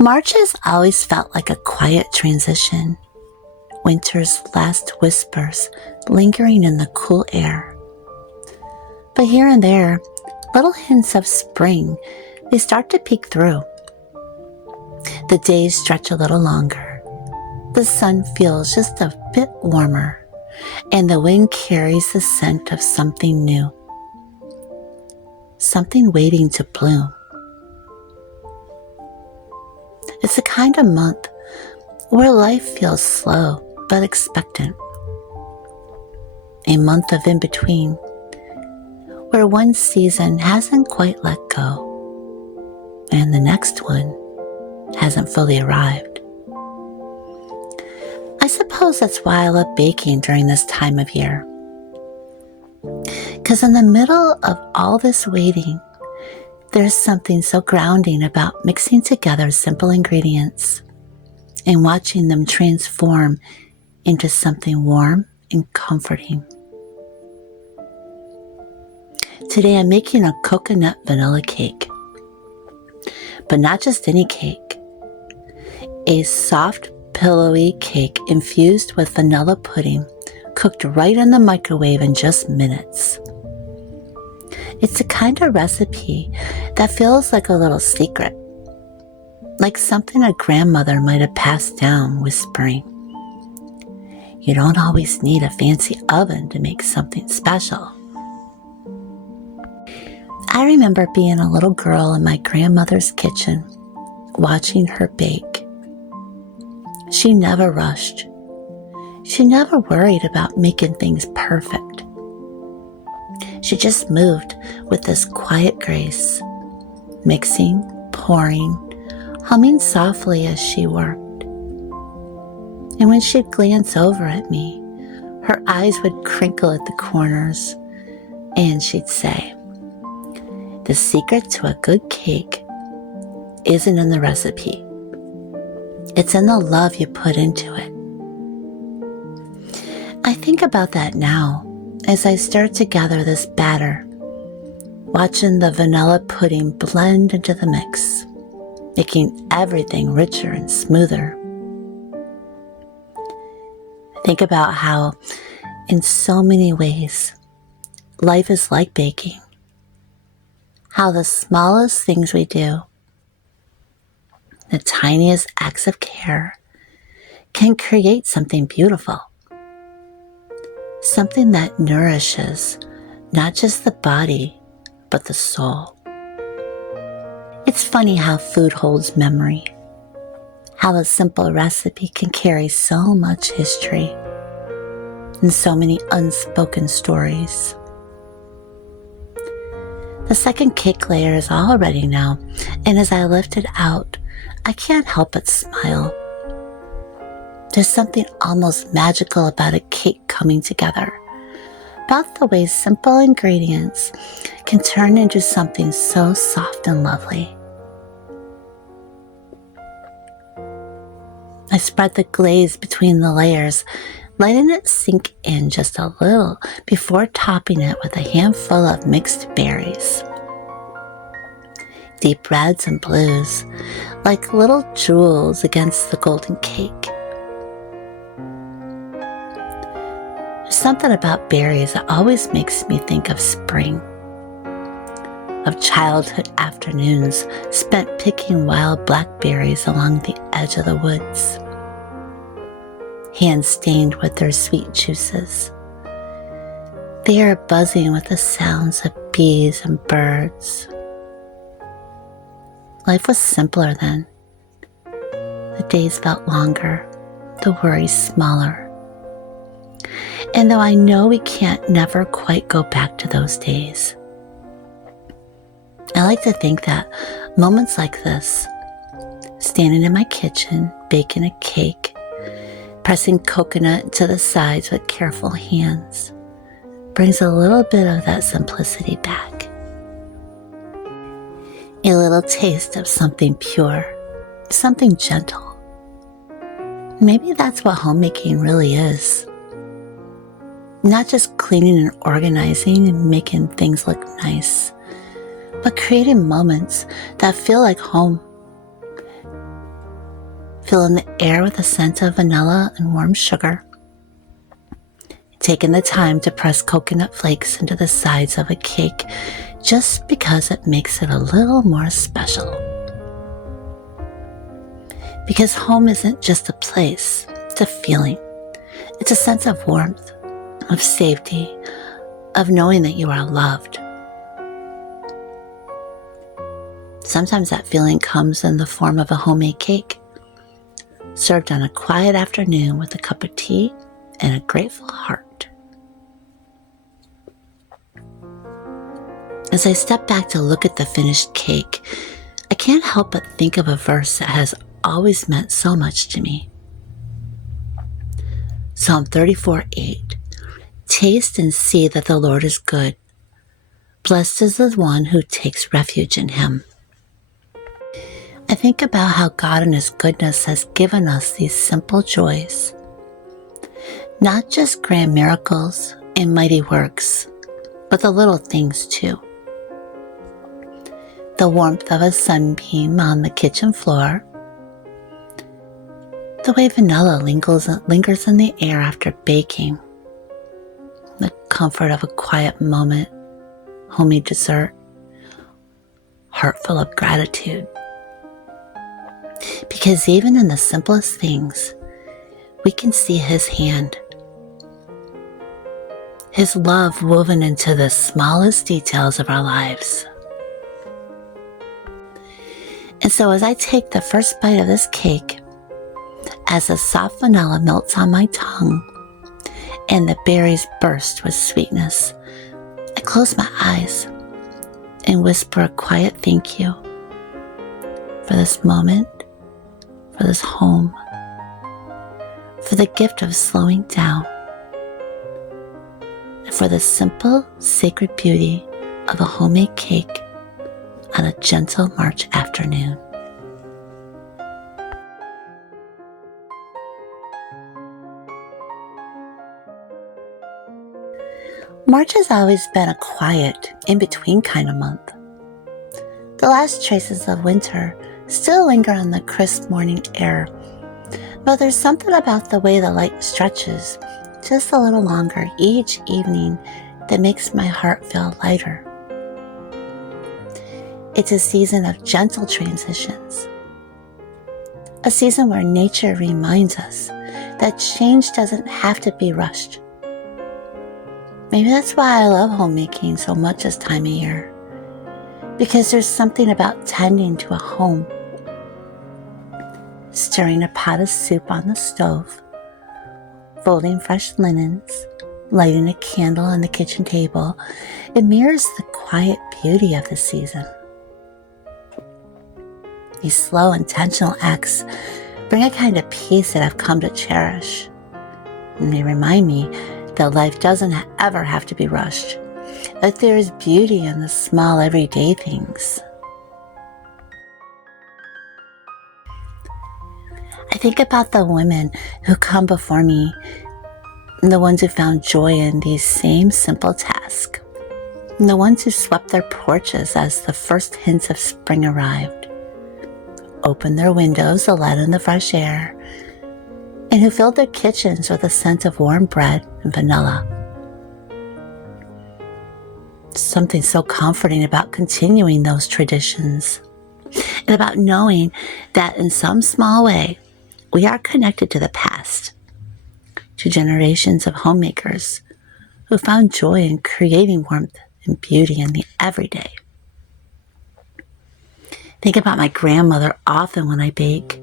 March has always felt like a quiet transition, winter's last whispers lingering in the cool air. But here and there, little hints of spring, they start to peek through. The days stretch a little longer. The sun feels just a bit warmer, and the wind carries the scent of something new, something waiting to bloom. It's the kind of month where life feels slow but expectant. A month of in-between, where one season hasn't quite let go, and the next one hasn't fully arrived. I suppose that's why I love baking during this time of year. Because in the middle of all this waiting, there's something so grounding about mixing together simple ingredients and watching them transform into something warm and comforting. Today I'm making a coconut vanilla cake, but not just any cake. A soft, pillowy cake infused with vanilla pudding, cooked right in the microwave in just minutes. It's the kind of recipe that feels like a little secret, like something a grandmother might have passed down, whispering, "You don't always need a fancy oven to make something special." I remember being a little girl in my grandmother's kitchen, watching her bake. She never rushed. She never worried about making things perfect. She just moved with this quiet grace, mixing, pouring, humming softly as she worked. And when she'd glance over at me, her eyes would crinkle at the corners, and she'd say, "The secret to a good cake isn't in the recipe. It's in the love you put into it." I think about that now as I stir together this batter, watching the vanilla pudding blend into the mix, making everything richer and smoother. Think about how, in so many ways, life is like baking. How the smallest things we do, the tiniest acts of care, can create something beautiful. Something that nourishes not just the body, but the soul. It's funny how food holds memory, how a simple recipe can carry so much history and so many unspoken stories. The second cake layer is all ready now, and as I lift it out, I can't help but smile. There's something almost magical about a cake coming together, about the way simple ingredients can turn into something so soft and lovely. I spread the glaze between the layers, letting it sink in just a little before topping it with a handful of mixed berries. Deep reds and blues, like little jewels against the golden cake. There's something about berries that always makes me think of spring, of childhood afternoons spent picking wild blackberries along the edge of the woods, hands stained with their sweet juices. The air buzzing with the sounds of bees and birds. Life was simpler then. The days felt longer, the worries smaller. And though I know we can't never quite go back to those days, I like to think that moments like this, standing in my kitchen, baking a cake, pressing coconut to the sides with careful hands, brings a little bit of that simplicity back. A little taste of something pure, something gentle. Maybe that's what homemaking really is. Not just cleaning and organizing and making things look nice, but creating moments that feel like home. filling the air with a scent of vanilla and warm sugar, taking the time to press coconut flakes into the sides of a cake just because it makes it a little more special. Because home isn't just a place, it's a feeling. It's a sense of warmth, of safety, of knowing that you are loved. Sometimes that feeling comes in the form of a homemade cake, served on a quiet afternoon with a cup of tea and a grateful heart. As I step back to look at the finished cake, I can't help but think of a verse that has always meant so much to me. Psalm 34:8. Taste and see that the Lord is good. Blessed is the one who takes refuge in him. I think about how God in his goodness has given us these simple joys. Not just grand miracles and mighty works, but the little things too. The warmth of a sunbeam on the kitchen floor, the way vanilla lingers in the air after baking, the comfort of a quiet moment, homemade dessert, heart full of gratitude. Because even in the simplest things, we can see his hand, his love woven into the smallest details of our lives. And so as I take the first bite of this cake, as the soft vanilla melts on my tongue and the berries burst with sweetness, I close my eyes and whisper a quiet thank you for this moment, for this home, for the gift of slowing down, and for the simple, sacred beauty of a homemade cake on a gentle March afternoon. March has always been a quiet, in-between kind of month. The last traces of winter still linger on the crisp morning air, but there's something about the way the light stretches just a little longer each evening that makes my heart feel lighter. It's a season of gentle transitions, a season where nature reminds us that change doesn't have to be rushed. Maybe that's why I love homemaking so much this time of year, because there's something about tending to a home, stirring a pot of soup on the stove, folding fresh linens, lighting a candle on the kitchen table. It mirrors the quiet beauty of the season. These slow, intentional acts bring a kind of peace that I've come to cherish. And they remind me that life doesn't ever have to be rushed, that there is beauty in the small, everyday things. I think about the women who come before me, and the ones who found joy in these same simple tasks, and the ones who swept their porches as the first hints of spring arrived, opened their windows to let in the fresh air, and who filled their kitchens with a scent of warm bread and vanilla. Something so comforting about continuing those traditions, and about knowing that in some small way, we are connected to the past, to generations of homemakers who found joy in creating warmth and beauty in the everyday. Think about my grandmother often when I bake.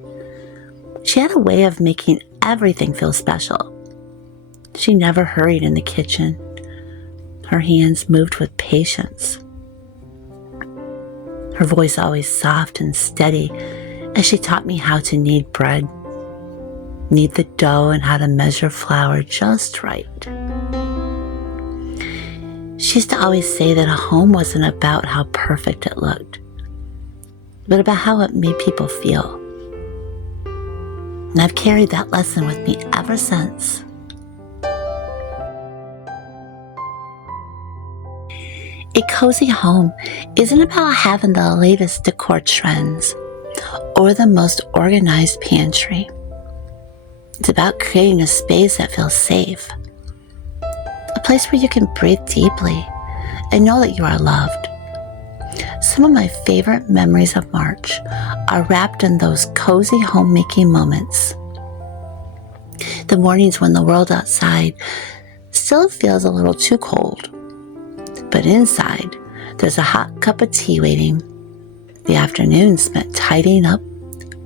She had a way of making everything feel special. She never hurried in the kitchen. Her hands moved with patience. Her voice always soft and steady as she taught me how to knead bread, knead the dough, and how to measure flour just right. She used to always say that a home wasn't about how perfect it looked, but about how it made people feel. And I've carried that lesson with me ever since. A cozy home isn't about having the latest decor trends or the most organized pantry. It's about creating a space that feels safe, a place where you can breathe deeply and know that you are loved. Some of my favorite memories of March are wrapped in those cozy homemaking moments. The mornings when the world outside still feels a little too cold, but inside there's a hot cup of tea waiting. The afternoon spent tidying up,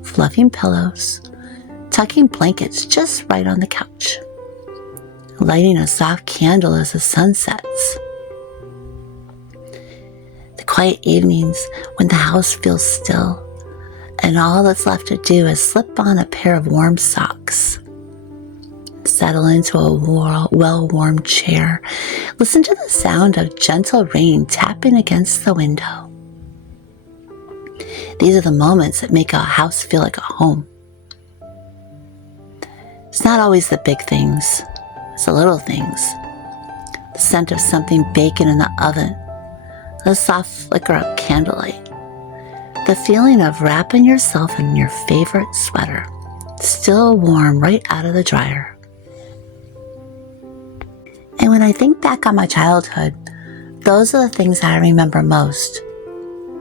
fluffing pillows, tucking blankets just right on the couch, lighting a soft candle as the sun sets. The quiet evenings when the house feels still and all that's left to do is slip on a pair of warm socks, settle into a well-warmed chair, listen to the sound of gentle rain tapping against the window. These are the moments that make a house feel like a home. It's not always the big things, it's the little things. The scent of something baking in the oven, the soft flicker of candlelight, the feeling of wrapping yourself in your favorite sweater, still warm right out of the dryer. And when I think back on my childhood, those are the things I remember most.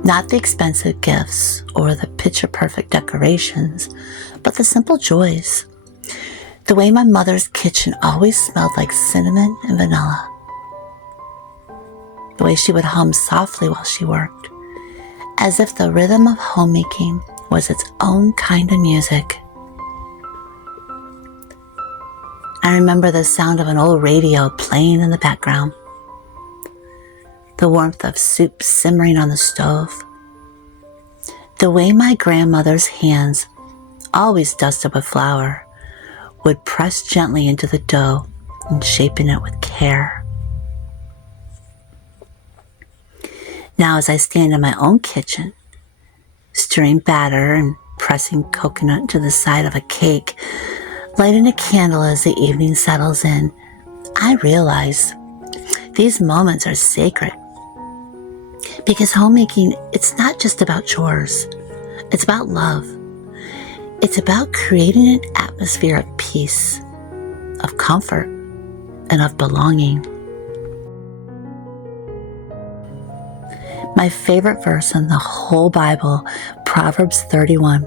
Not the expensive gifts or the picture-perfect decorations, but the simple joys. The way my mother's kitchen always smelled like cinnamon and vanilla. The way she would hum softly while she worked, as if the rhythm of homemaking was its own kind of music. I remember the sound of an old radio playing in the background, the warmth of soup simmering on the stove, the way my grandmother's hands, always dusted with flour, would press gently into the dough and shaping it with care. Now as I stand in my own kitchen, stirring batter and pressing coconut into the side of a cake, lighting a candle as the evening settles in, I realize these moments are sacred. Because homemaking, it's not just about chores. It's about love. It's about creating an atmosphere of peace, of comfort, and of belonging. My favorite verse in the whole Bible, Proverbs 31.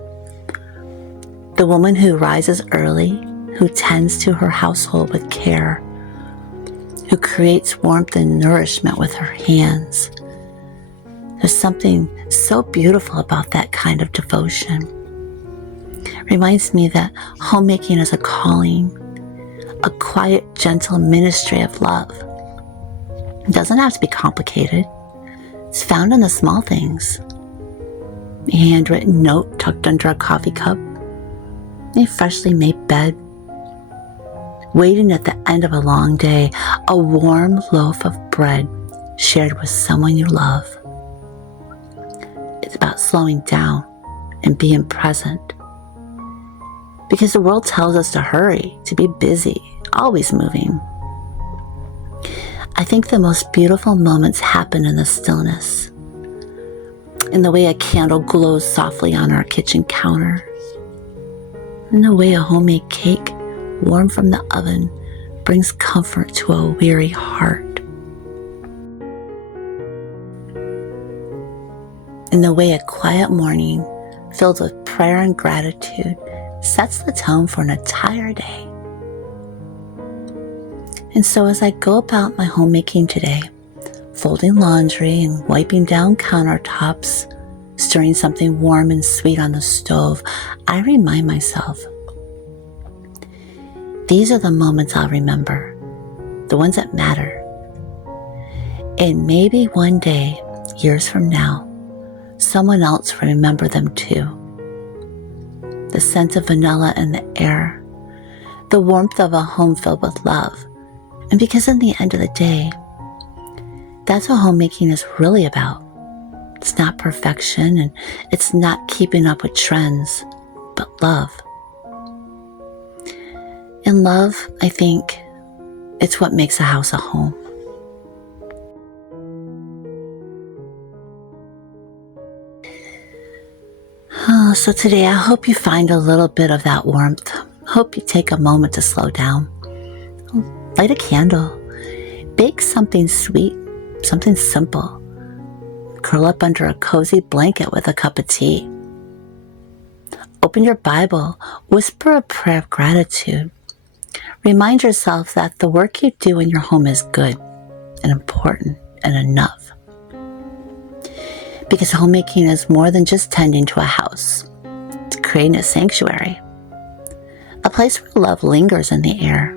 The woman who rises early, who tends to her household with care, who creates warmth and nourishment with her hands. There's something so beautiful about that kind of devotion. Reminds me that homemaking is a calling, a quiet, gentle ministry of love. It doesn't have to be complicated. It's found in the small things. A handwritten note tucked under a coffee cup, a freshly made bed, waiting at the end of a long day, a warm loaf of bread shared with someone you love. It's about slowing down and being present. Because the world tells us to hurry, to be busy, always moving. I think the most beautiful moments happen in the stillness, in the way a candle glows softly on our kitchen counter, in the way a homemade cake, warm from the oven, brings comfort to a weary heart. In the way a quiet morning, filled with prayer and gratitude, sets the tone for an entire day. And so as I go about my homemaking today, folding laundry and wiping down countertops, stirring something warm and sweet on the stove, I remind myself, these are the moments I'll remember, the ones that matter. And maybe one day, years from now, someone else will remember them too. The scent of vanilla in the air, the warmth of a home filled with love. And because in the end of the day, that's what homemaking is really about. It's not perfection and it's not keeping up with trends, but love. And love, I think, it's what makes a house a home. So today I hope you find a little bit of that warmth. Hope you take a moment to slow down. Light a candle. Bake something sweet, something simple. Curl up under a cozy blanket with a cup of tea. Open your Bible. Whisper a prayer of gratitude. Remind yourself that the work you do in your home is good and important and enough. Because homemaking is more than just tending to a house. It's creating a sanctuary. A place where love lingers in the air,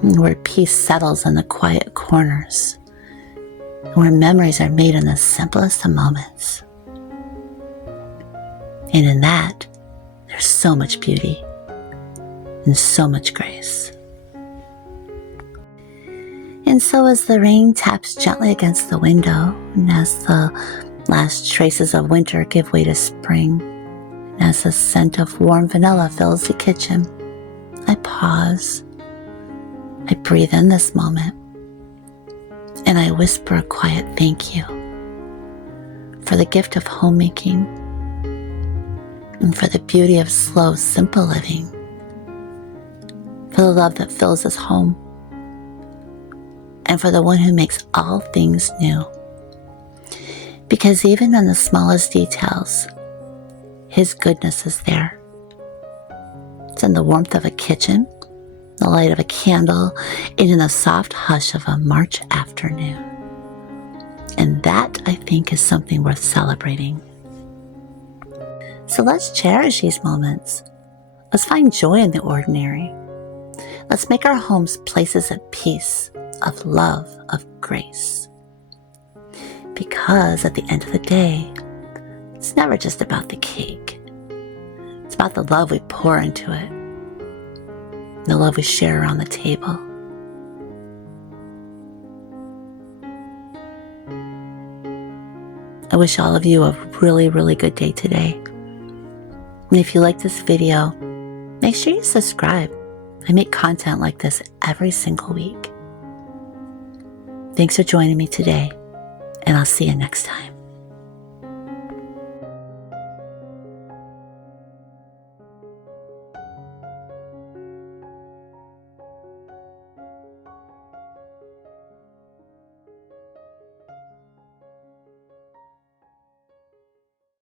where peace settles in the quiet corners, and where memories are made in the simplest of moments. And in that, there's so much beauty and so much grace. And so as the rain taps gently against the window, and as the last traces of winter give way to spring, and as the scent of warm vanilla fills the kitchen, I pause. I breathe in this moment, and I whisper a quiet thank you for the gift of homemaking and for the beauty of slow, simple living, for the love that fills this home, and for the one who makes all things new. Because even in the smallest details, His goodness is there. It's in the warmth of a kitchen, the light of a candle, and in the soft hush of a March afternoon. And that, I think, is something worth celebrating. So let's cherish these moments. Let's find joy in the ordinary. Let's make our homes places of peace, of love, of grace. Because at the end of the day, it's never just about the cake. It's about the love we pour into it, the love we share around the table. I wish all of you a really, really good day today. And if you like this video, make sure you subscribe. I make content like this every single week. Thanks for joining me today, and I'll see you next time.